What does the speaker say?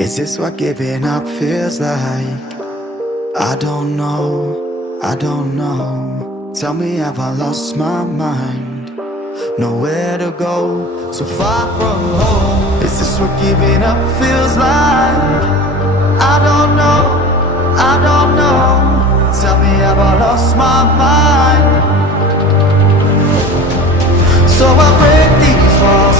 Is this what giving up feels like? I don't know, I don't know. Tell me, have I lost my mind? Nowhere to go, so far from home. Is this what giving up feels like? I don't know, I don't know. Tell me, have I lost my mind? So I break these walls